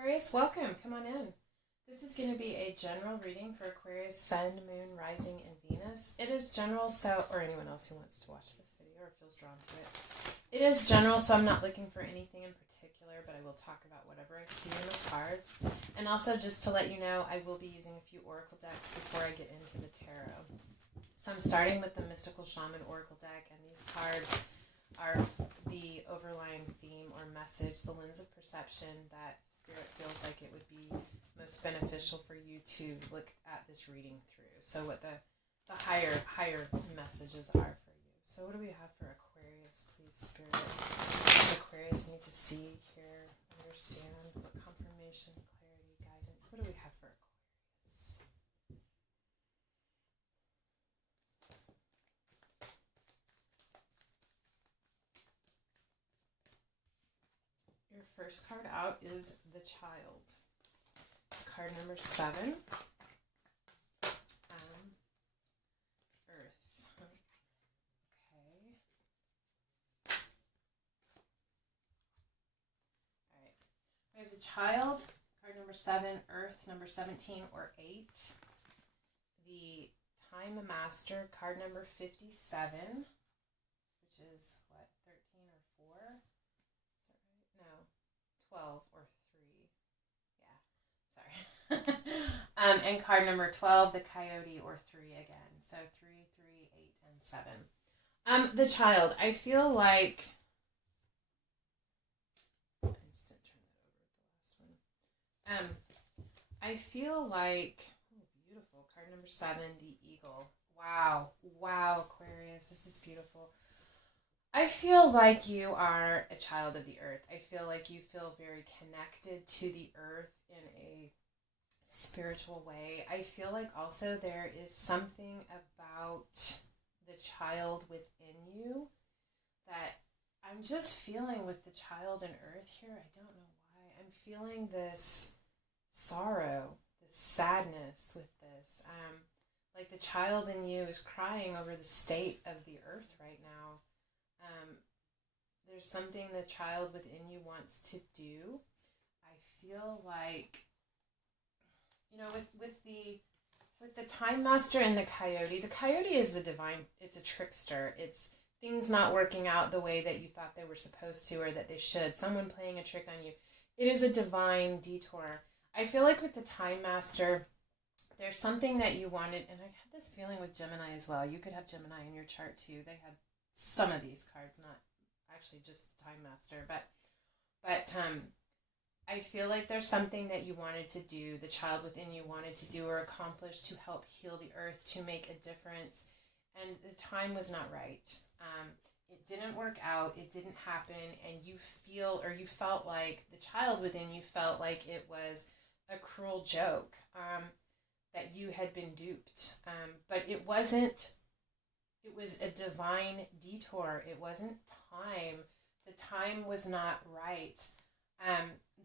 Aquarius, welcome. Come on in. This is going to be a general reading for Aquarius, Sun, Moon, Rising, and Venus. It is general, so, or anyone else who wants to watch this video or feels drawn to it. It is general, so I'm not looking for anything in particular, but I will talk about whatever I see in the cards. And also, just to let you know, I will be using a few oracle decks before I get into the tarot. So I'm starting with the Mystical Shaman Oracle deck, and these cards are the overlying theme or message, the lens of perception that Spirit feels like it would be most beneficial for you to look at this reading through. So what the higher messages are for you. So what do we have for Aquarius, please, Spirit? What does Aquarius need to see, hear, understand? What confirmation, clarity, guidance? What do we have for Aquarius? Your first card out is the Child. It's card number 7. Earth. Okay. Alright. We have the Child, card number 7, Earth, number 17 or 8. The Time Master, card number 57, which is what, 13 or 4? Is that right? No, 12 or 3. Yeah, sorry. And card number 12, the Coyote or 3 again. So 3, 3, 8, and 7. The Child, I feel like... I just didn't turn that over at the last one. I feel like... Oh, beautiful. Card number 7, the Eagle. Wow, Aquarius, this is beautiful. I feel like you are a child of the earth. I feel like you feel very connected to the earth in a spiritual way. I feel like also there is something about the child within you that I'm just feeling with the child and earth here. I don't know why. I'm feeling this sorrow, this sadness with this. Like the child in you is crying over the state of the earth right now. There's something the child within you wants to do. I feel like, you know, with the Time Master and the Coyote is the divine. It's a trickster. It's things not working out the way that you thought they were supposed to or that they should. Someone playing a trick on you. It is a divine detour. I feel like with the Time Master, there's something that you wanted, and I had this feeling with Gemini as well. You could have Gemini in your chart too. They had some of these cards, not actually just the Time Master, but I feel like there's something that you wanted to do, the child within you wanted to do or accomplish to help heal the earth, to make a difference, and the time was not right. It didn't work out, it didn't happen, and you felt like the child within you felt like it was a cruel joke, that you had been duped, but it wasn't. It was a divine detour. It wasn't time. The time was not right.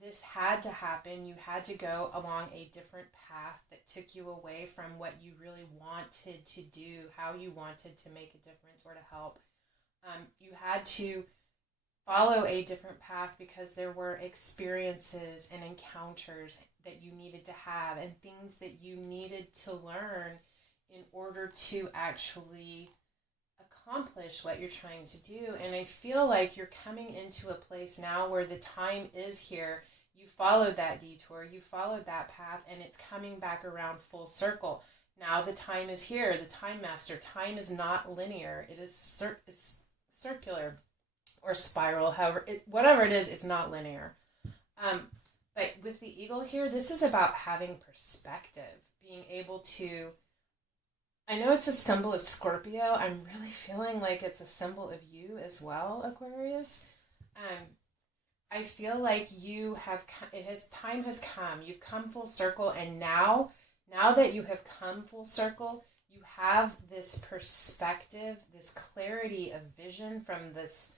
This had to happen. You had to go along a different path that took you away from what you really wanted to do, how you wanted to make a difference or to help. You had to follow a different path because there were experiences and encounters that you needed to have and things that you needed to learn in order to actually accomplish what you're trying to do. And I feel like you're coming into a place now where the time is here. You followed that detour, you followed that path, and it's coming back around full circle. Now the time is here. The Time Master. Time is not linear. It is it's circular or spiral. However, whatever it is, it's not linear. But with the Eagle here, this is about having perspective, being able to... I know it's a symbol of Scorpio. I'm really feeling like it's a symbol of you as well, Aquarius. I feel like time has come. You've come full circle, and now that you have come full circle, you have this perspective, this clarity of vision from this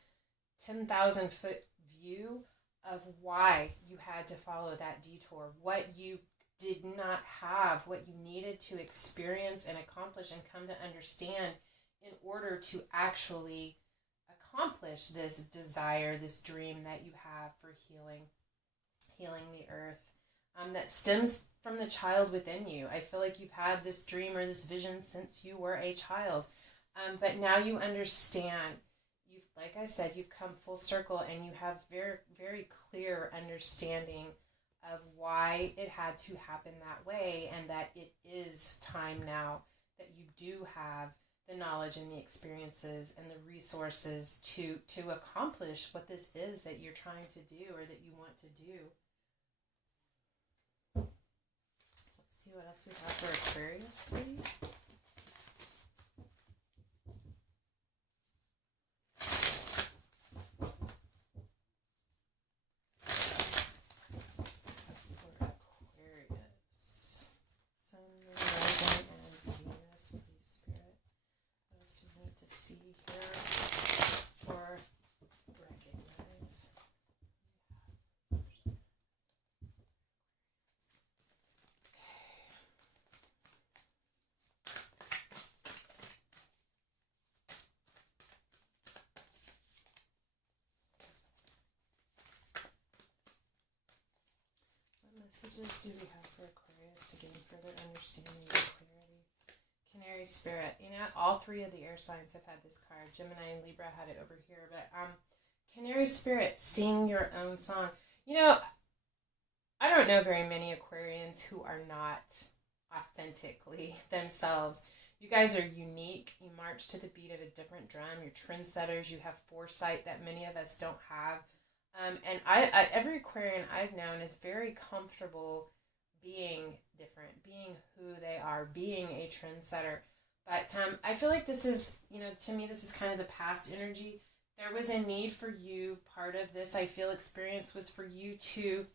10,000 foot view of why you had to follow that detour, what you did not have, what you needed to experience and accomplish and come to understand in order to actually accomplish this desire, this dream that you have for healing. healing the earth, that stems from the child within you. I feel like you've had this dream or this vision since you were a child, but now you understand. You've, like I said, you've come full circle, and you have very, very clear understanding of why it had to happen that way, and that it is time now that you do have the knowledge and the experiences and the resources to accomplish what this is that you're trying to do or that you want to do. Let's see what else we have for Aquarius, please. Messages do we have for Aquarius to gain further understanding and clarity? Canary Spirit. You know, all three of the air signs have had this card. Gemini and Libra had it over here. But Canary Spirit, sing your own song. You know, I don't know very many Aquarians who are not authentically themselves. You guys are unique. You march to the beat of a different drum. You're trendsetters. You have foresight that many of us don't have. And I every Aquarian I've known is very comfortable being different, being who they are, being a trendsetter. But I feel like this is, you know, to me, this is kind of the past energy. There was a need for you. Part of this, I feel, experience was for you to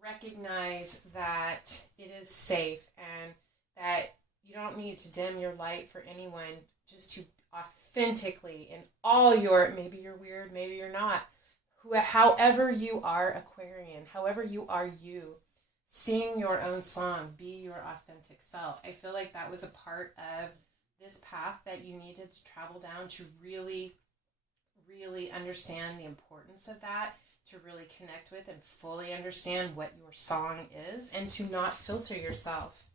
recognize that it is safe and that you don't need to dim your light for anyone, just to authentically, in all your, maybe you're weird, maybe you're not, however you are Aquarian, however you are you, sing your own song, be your authentic self. I feel like that was a part of this path that you needed to travel down to really, really understand the importance of that, to really connect with and fully understand what your song is, and to not filter yourself,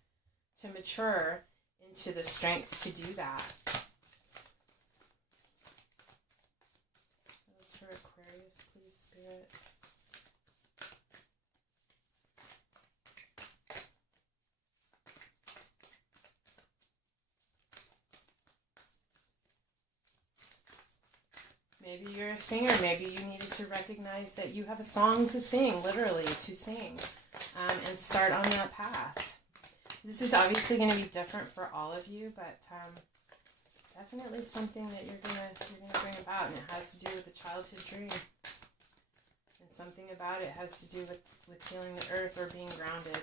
to mature into the strength to do that. Those for Aquarius, please, Spirit. Maybe you're a singer. Maybe you needed to recognize that you have a song to sing, literally to sing, and start on that path. This is obviously going to be different for all of you, but definitely something that you're gonna bring about, and it has to do with the childhood dream. And something about it has to do with healing the earth or being grounded.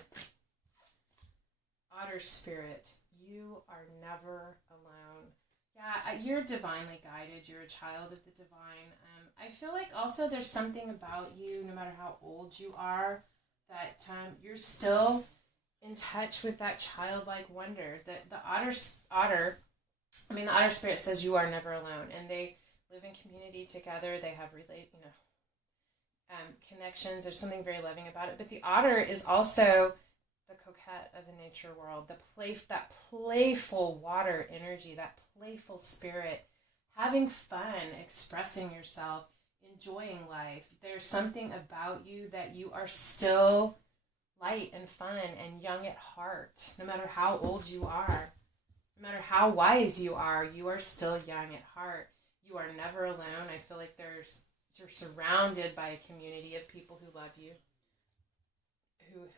Otter Spirit, you are never alone. Yeah, you're divinely guided. You're a child of the divine. I feel like also there's something about you, no matter how old you are, that you're still in touch with that childlike wonder. The otter spirit says you are never alone, and they live in community together. They have connections. There's something very loving about it. But the otter is also the coquette of the nature world, that playful water energy, that playful spirit, having fun, expressing yourself, enjoying life. There's something about you that you are still light and fun and young at heart. No matter how old you are, no matter how wise you are still young at heart. You are never alone. I feel like you're surrounded by a community of people who love you,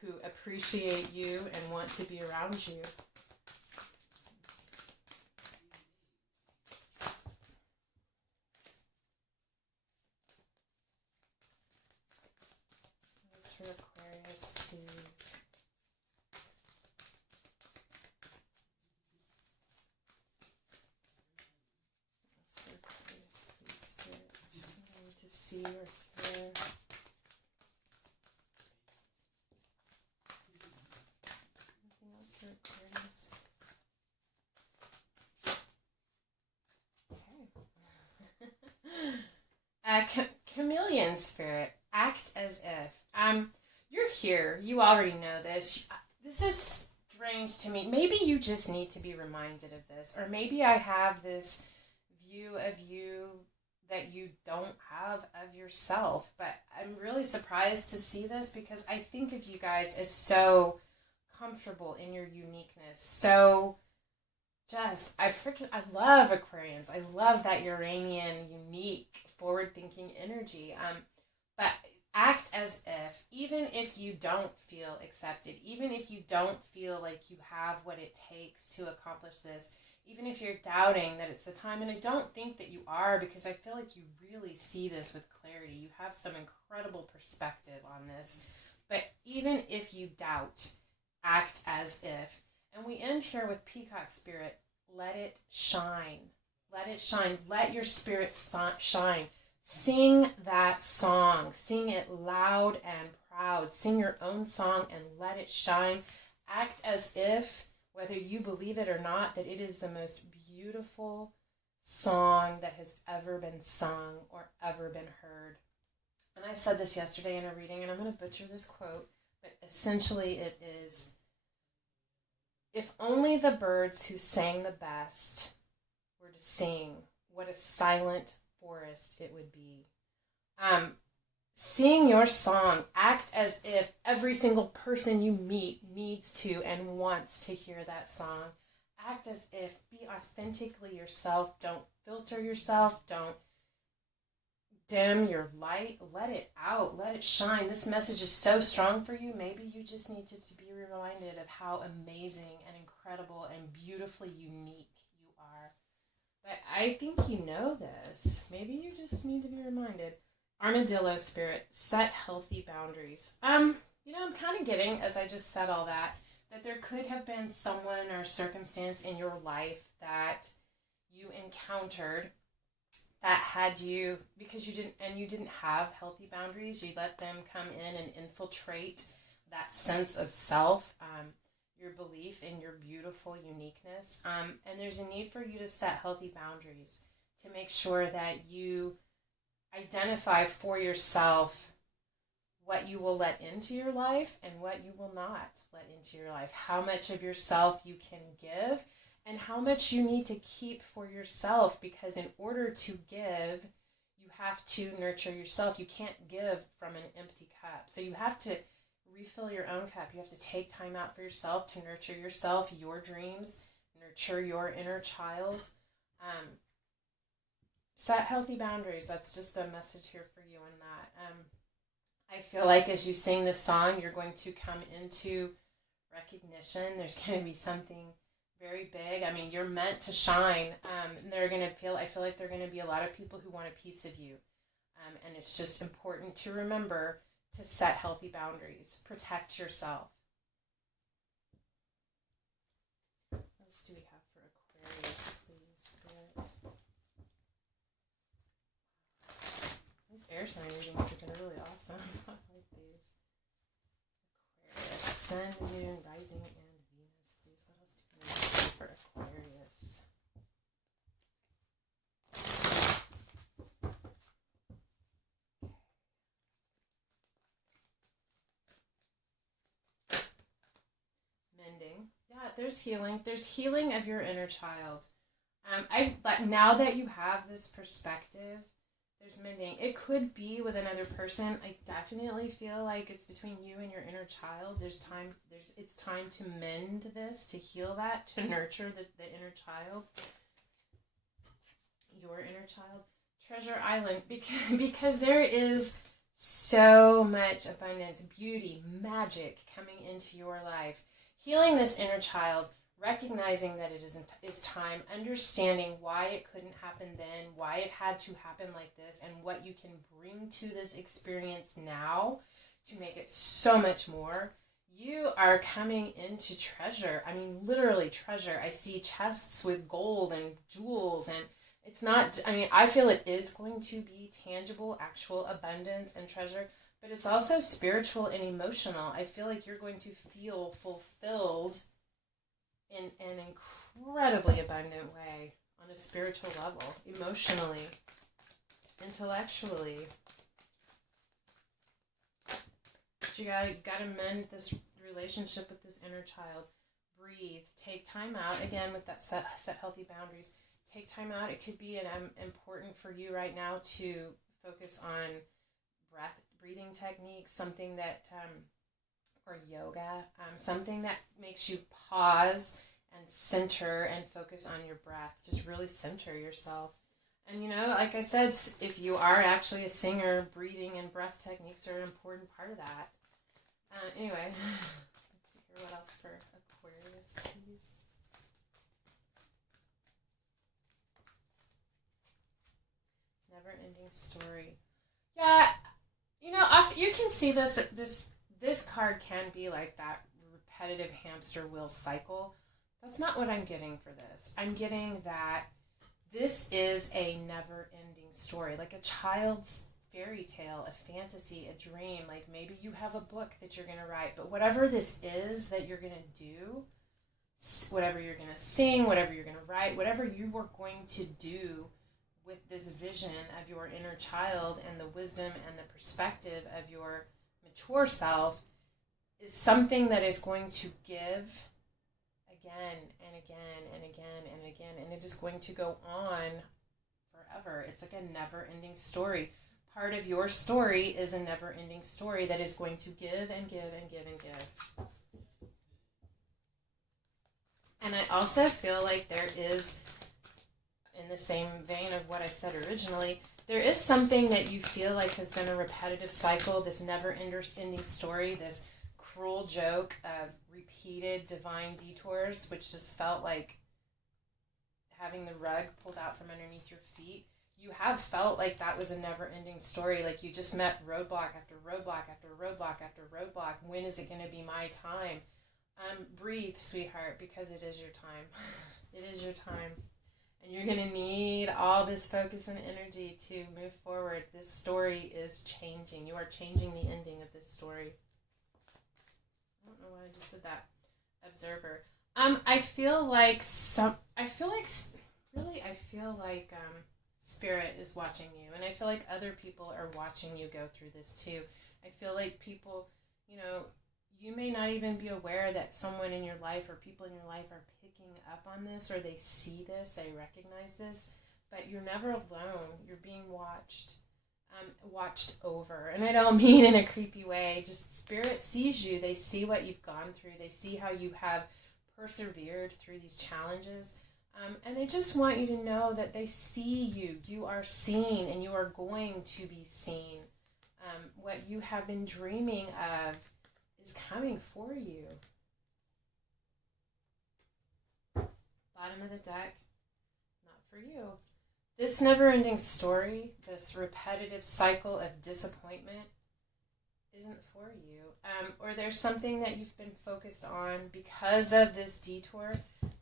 who appreciate you and want to be around you. Those for Aquarius, please. Those for Aquarius, please, Spirit. I need to see or hear. Aquarius. Okay. Chameleon Spirit, act as if. you're here, you already know this. This is strange to me. Maybe you just need to be reminded of this. Or maybe I have this view of you that you don't have of yourself. But I'm really surprised to see this because I think of you guys as so comfortable in your uniqueness. So I love Aquarians. I love that Uranian, unique, forward-thinking energy. But act as if, even if you don't feel accepted, even if you don't feel like you have what it takes to accomplish this, even if you're doubting that it's the time, and I don't think that you are, because I feel like you really see this with clarity. You have some incredible perspective on this. But even if you doubt, act as if. And we end here with Peacock Spirit. Let it shine. Let it shine. Let your spirit shine. Sing that song. Sing it loud and proud. Sing your own song and let it shine. Act as if, whether you believe it or not, that it is the most beautiful song that has ever been sung or ever been heard. And I said this yesterday in a reading, and I'm going to butcher this quote, but essentially it is, if only the birds who sang the best were to sing, what a silent forest it would be. Sing your song. Act as if every single person you meet needs to and wants to hear that song. Act as if. Be authentically yourself. Don't filter yourself. Don't dim your light. Let it out. Let it shine. This message is so strong for you. Maybe you just needed to be reminded of how amazing and incredible and beautifully unique you are. But I think you know this. Maybe you just need to be reminded. Armadillo Spirit, set healthy boundaries. I'm kind of getting, as I just said all that there could have been someone or circumstance in your life that you encountered that had you, because you didn't have healthy boundaries, you let them come in and infiltrate that sense of self, your belief in your beautiful uniqueness. And there's a need for you to set healthy boundaries to make sure that you identify for yourself what you will let into your life and what you will not let into your life. How much of yourself you can give and how much you need to keep for yourself, because in order to give, you have to nurture yourself. You can't give from an empty cup. So you have to refill your own cup. You have to take time out for yourself to nurture yourself, your dreams, nurture your inner child. Set healthy boundaries. That's just the message here for you on that. I feel like as you sing this song, you're going to come into recognition. There's going to be something very big. I mean, you're meant to shine. And I feel like there are going to be a lot of people who want a piece of you. And it's just important to remember to set healthy boundaries. Protect yourself. What else do we have for Aquarius, please, Spirit? These air sign readings have been really awesome. I like these. Aquarius, Sun, Moon, Rising, and Venus, please. What else do we need to see for Aquarius? Mending. Yeah, there's healing. There's healing of your inner child. Now that you have this perspective, there's mending. It could be with another person. I definitely feel like it's between you and your inner child. It's time to mend this, to heal that, to nurture the inner child. Your inner child. Treasure Island, because there is so much abundance, beauty, magic coming into your life. Healing this inner child, recognizing that it's time, understanding why it couldn't happen then, why it had to happen like this, and what you can bring to this experience now to make it so much more. You are coming into treasure. I mean, literally treasure. I see chests with gold and jewels, and it's not, I feel it is going to be tangible, actual abundance and treasure, but it's also spiritual and emotional. I feel like you're going to feel fulfilled in an incredibly abundant way on a spiritual level, emotionally, intellectually. But you gotta mend this relationship with this inner child. Breathe. Take time out. Again, with that set healthy boundaries. Take time out. It could be important for you right now to focus on breathing techniques, something that, or yoga, something that makes you pause and center and focus on your breath. Just really center yourself. And like I said, if you are actually a singer, breathing and breath techniques are an important part of that. Anyway, let's see here. What else for Aquarius, please? Never-ending story. Yeah, often you can see this card can be like that repetitive hamster wheel cycle. That's not what I'm getting for this. I'm getting that this is a never-ending story, like a child's fairy tale, a fantasy, a dream. Like maybe you have a book that you're going to write, but whatever this is that you're going to do, whatever you're going to sing, whatever you're going to write, whatever you are going to do with this vision of your inner child and the wisdom and the perspective of your mature self is something that is going to give again and again and again and again, and it is going to go on forever. It's like a never-ending story. Part of your story is a never-ending story that is going to give and give and give and give. And I also feel like there is, in the same vein of what I said originally, there is something that you feel like has been a repetitive cycle, this never-ending story, this cruel joke of repeated divine detours, which just felt like having the rug pulled out from underneath your feet. You have felt like that was a never-ending story, like you just met roadblock after roadblock after roadblock after roadblock. When is it going to be my time? Breathe, sweetheart, because it is your time. It is your time. And you're going to need all this focus and energy to move forward. This story is changing. You are changing the ending of this story. I don't know why I just did that. Observer. I feel like Spirit is watching you, and I feel like other people are watching you go through this too. I feel like people, you may not even be aware that someone in your life or people in your life are picking up on this, or they see this, they recognize this, but you're never alone. You're being watched over. And I don't mean in a creepy way, just Spirit sees you. They see what you've gone through. They see how you have persevered through these challenges. And they just want you to know that they see you. You are seen, and you are going to be seen. What you have been dreaming of is coming for you. Bottom of the deck, not for you. This never-ending story, this repetitive cycle of disappointment, isn't for you. Or there's something that you've been focused on because of this detour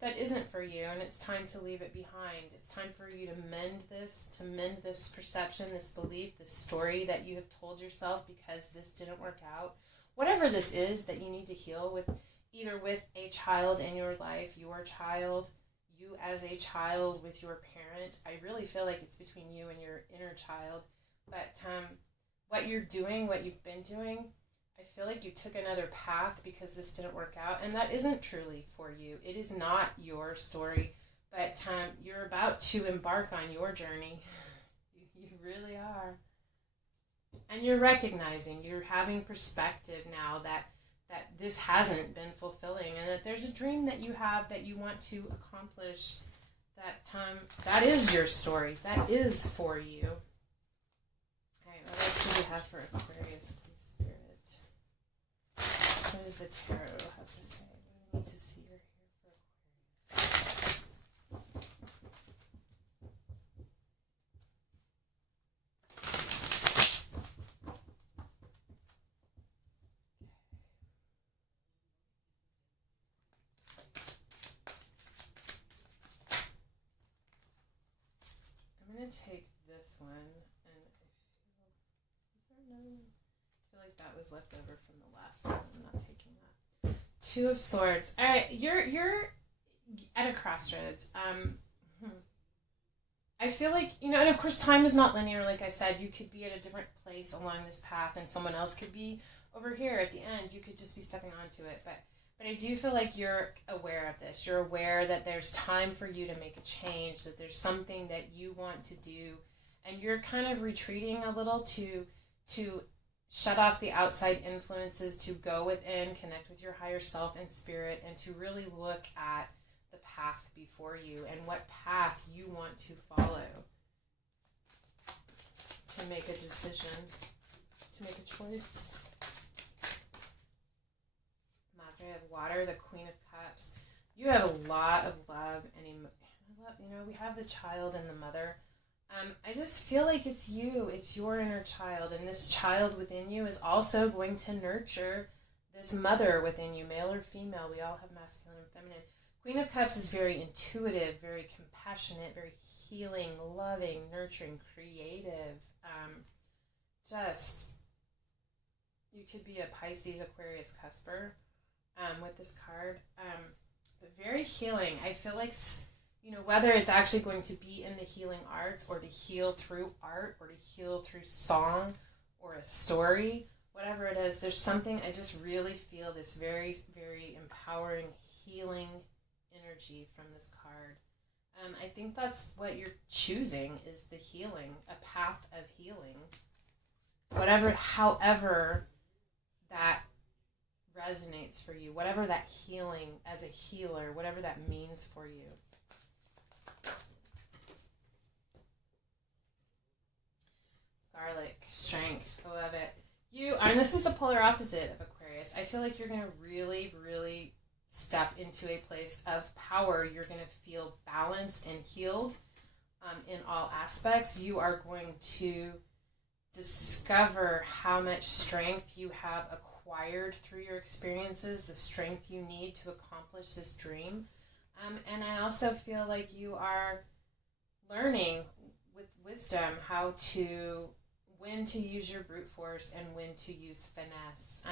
that isn't for you, and it's time to leave it behind. It's time for you to mend this perception, this belief, this story that you have told yourself because this didn't work out. Whatever this is that you need to heal with, either with a child in your life, your child, you as a child with your parent. I really feel like it's between you and your inner child. But what you're doing, what you've been doing, I feel like you took another path because this didn't work out, and that isn't truly for you. It is not your story, but you're about to embark on your journey. You really are. And you're recognizing, you're having perspective now that this hasn't been fulfilling, and that there's a dream that you have that you want to accomplish, that is your story. That is for you. All right, what else do we have for Aquarius, please, Spirit? What does the tarot have to say? What do we need to see or hear for Aquarius? I'm going to take this one, and I feel like that was left over from the last one. I'm not taking that. Two of Swords. All right, you're at a crossroads. I feel like, and of course time is not linear, like I said. You could be at a different place along this path and someone else could be over here at the end, you could just be stepping onto it. But I do feel like you're aware of this. You're aware that there's time for you to make a change, that there's something that you want to do, and you're kind of retreating a little to shut off the outside influences, to go within, connect with your higher self and spirit, and to really look at the path before you and what path you want to follow, to make a decision, to make a choice. Madre of Water, the Queen of Cups. You have a lot of love and we have the child and the mother. I just feel like it's you. It's your inner child, and this child within you is also going to nurture this mother within you, male or female. We all have masculine and feminine. Queen of Cups is very intuitive, very compassionate, very healing, loving, nurturing, creative. You could be a Pisces, Aquarius, cusper with this card. But very healing. I feel like, whether it's actually going to be in the healing arts, or to heal through art, or to heal through song or a story, whatever it is, there's something, I just really feel this very, very empowering, healing energy from this card. I think that's what you're choosing, is the healing, a path of healing. However that resonates for you, whatever that healing as a healer, whatever that means for you. Garlic, strength, I love it. And this is the polar opposite of Aquarius. I feel like you're going to really, really step into a place of power. You're going to feel balanced and healed in all aspects. You are going to discover how much strength you have acquired through your experiences, the strength you need to accomplish this dream. And I also feel like you are learning with wisdom when to use your brute force and when to use finesse.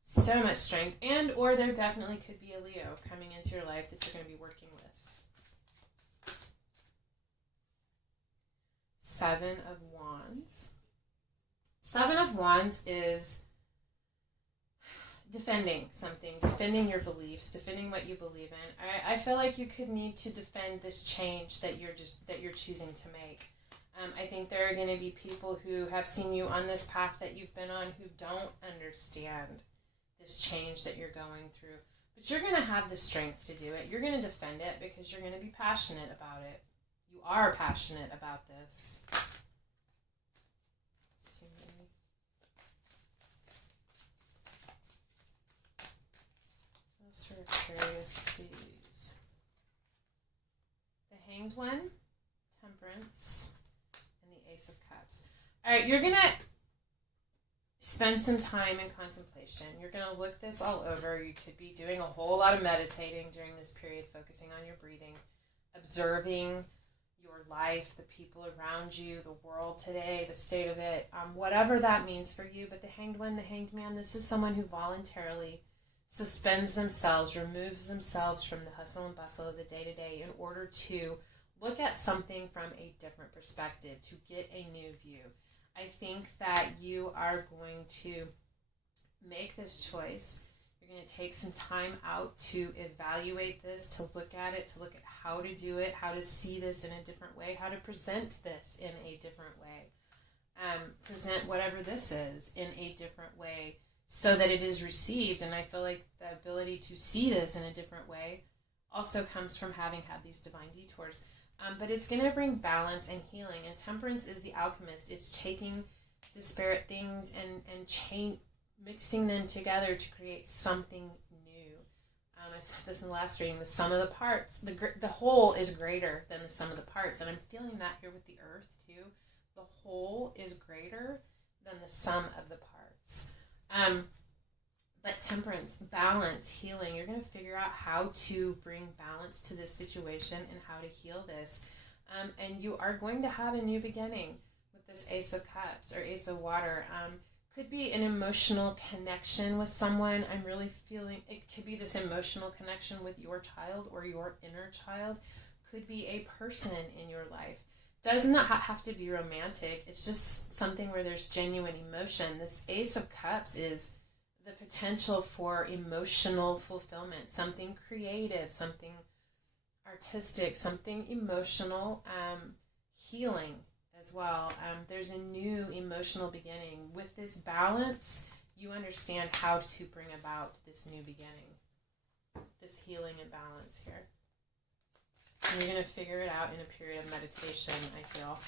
So much strength, or there definitely could be a Leo coming into your life that you're going to be working with. Seven of Wands. Seven of Wands is defending something, defending your beliefs, defending what you believe in. I feel like you could need to defend this change that you're choosing to make. I think there are going to be people who have seen you on this path that you've been on who don't understand this change that you're going through. But you're going to have the strength to do it. You're going to defend it because you're going to be passionate about it. You are passionate about this. It's too many. Sort of curious, please. The Hanged One, Temperance, and the Ace of Cups. All right, you're going to spend some time in contemplation. You're going to look this all over. You could be doing a whole lot of meditating during this period, focusing on your breathing, observing your life, the people around you, the world today, the state of it, whatever that means for you. But the Hanged One, the Hanged Man, this is someone who voluntarily suspends themselves, removes themselves from the hustle and bustle of the day-to-day in order to look at something from a different perspective, to get a new view. I think that you are going to make this choice. You're going to take some time out to evaluate this, to look at it, to look at how to do it, how to see this in a different way, how to present this in a different way. Present whatever this is in a different way so that it is received. And I feel like the ability to see this in a different way also comes from having had these divine detours. But it's going to bring balance and healing. And Temperance is the alchemist. It's taking disparate things and mixing them together to create something new. I said this in the last reading, the sum of the parts. The whole is greater than the sum of the parts. And I'm feeling that here with the earth too. The whole is greater than the sum of the parts. But Temperance, balance, healing, you're going to figure out how to bring balance to this situation and how to heal this. And you are going to have a new beginning with this Ace of Cups or Ace of Water. Could be an emotional connection with someone. I'm really feeling it could be this emotional connection with your child or your inner child. Could be a person in your life. does not have to be romantic. It's just something where there's genuine emotion. This Ace of Cups is the potential for emotional fulfillment, something creative, something artistic, something emotional, healing as well. There's a new emotional beginning. With this balance, you understand how to bring about this new beginning, this healing and balance here. And you're going to figure it out in a period of meditation, I feel.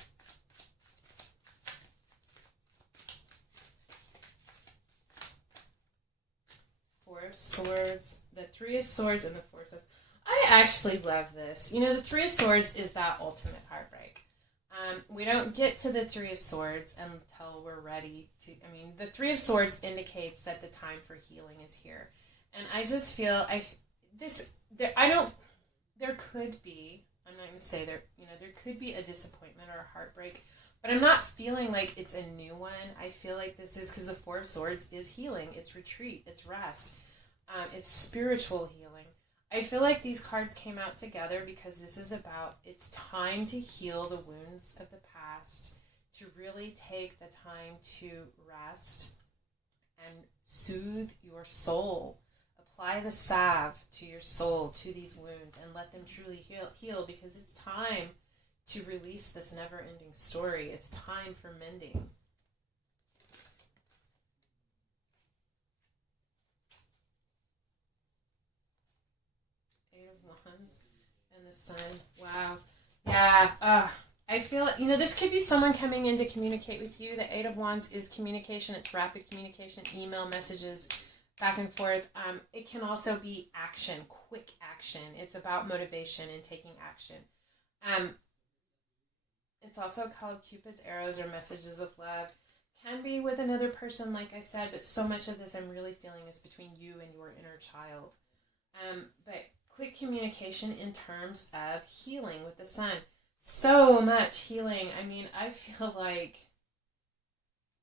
Four of Swords, the Three of Swords, and the Four of Swords. I actually love this. You know, the Three of Swords is that ultimate heartbreak. We don't get to the Three of Swords until we're ready to. I mean, the Three of Swords indicates that the time for healing is here, and I just feel there could be. I'm not going to say there. You know, there could be a disappointment or a heartbreak, but I'm not feeling like it's a new one. I feel like this is because the Four of Swords is healing. It's retreat. It's rest. It's spiritual healing. I feel like these cards came out together because this is about, it's time to heal the wounds of the past, to really take the time to rest and soothe your soul. Apply the salve to your soul, to these wounds, and let them truly heal because it's time to release this never-ending story. It's time for mending. And the Sun. Wow. Yeah. I feel, this could be someone coming in to communicate with you. The Eight of Wands is communication. It's rapid communication, email, messages, back and forth. It can also be action, quick action. It's about motivation and taking action. It's also called Cupid's arrows or messages of love. Can be with another person, like I said, but so much of this I'm really feeling is between you and your inner child. But quick communication in terms of healing with the Sun. So much healing. I mean, I feel like,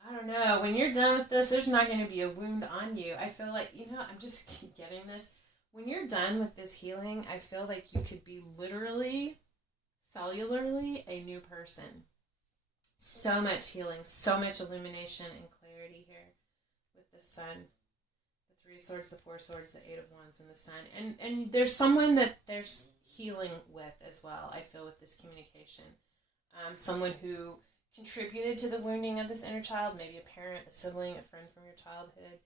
I don't know, when you're done with this, there's not going to be a wound on you. I feel like, I'm just getting this. When you're done with this healing, I feel like you could be literally, cellularly, a new person. So much healing, so much illumination and clarity here with the Sun. Three of Swords, the Four of Swords, the Eight of Wands, and the Sun. And there's someone that there's healing with as well, I feel, with this communication. Someone who contributed to the wounding of this inner child, maybe a parent, a sibling, a friend from your childhood.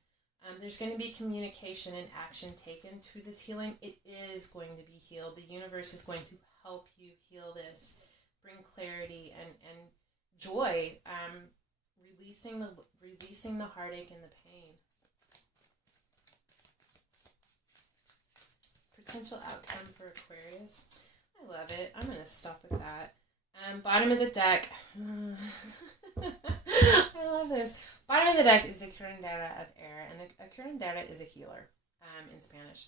There's going to be communication and action taken to this healing. It is going to be healed. The universe is going to help you heal this, bring clarity and joy, releasing the heartache and the pain. Potential outcome for Aquarius. I love it. I'm going to stop with that. Bottom of the deck. I love this. Bottom of the deck is the curandera of air, and the curandera is a healer in Spanish.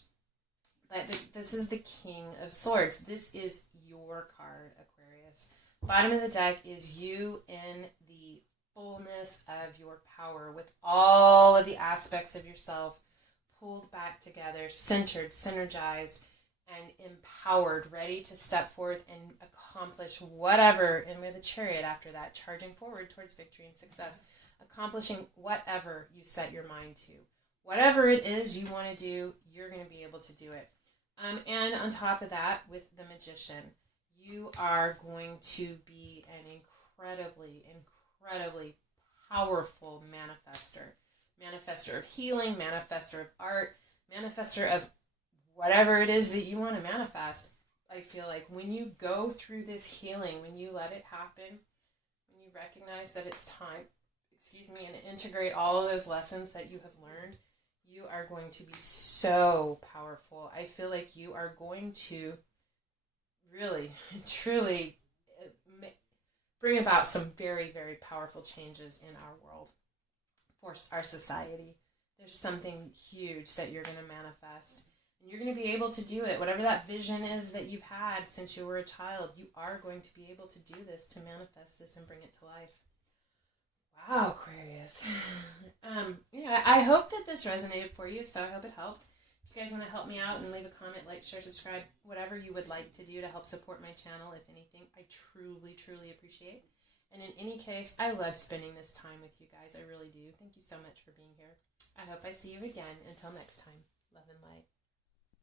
But this is the King of Swords. This is your card, Aquarius. Bottom of the deck is you in the fullness of your power, with all of the aspects of yourself pulled back together, centered, synergized, and empowered, ready to step forth and accomplish whatever, and with a Chariot after that, charging forward towards victory and success, accomplishing whatever you set your mind to. Whatever it is you want to do, you're going to be able to do it. And on top of that, with the Magician, you are going to be an incredibly powerful manifester of healing, manifester of art, manifester of whatever it is that you want to manifest. I feel like when you go through this healing, when you let it happen, when you recognize that it's time, and integrate all of those lessons that you have learned, you are going to be so powerful. I feel like you are going to really, truly bring about some very, very powerful changes in our world, for our society. There's something huge that you're going to manifest. And you're going to be able to do it. Whatever that vision is that you've had since you were a child, you are going to be able to do this, to manifest this and bring it to life. Wow, Aquarius. I hope that this resonated for you. If so, I hope it helped. If you guys want to help me out and leave a comment, like, share, subscribe, whatever you would like to do to help support my channel, if anything, I truly, truly appreciate. And in any case, I love spending this time with you guys. I really do. Thank you so much for being here. I hope I see you again. Until next time, love and light.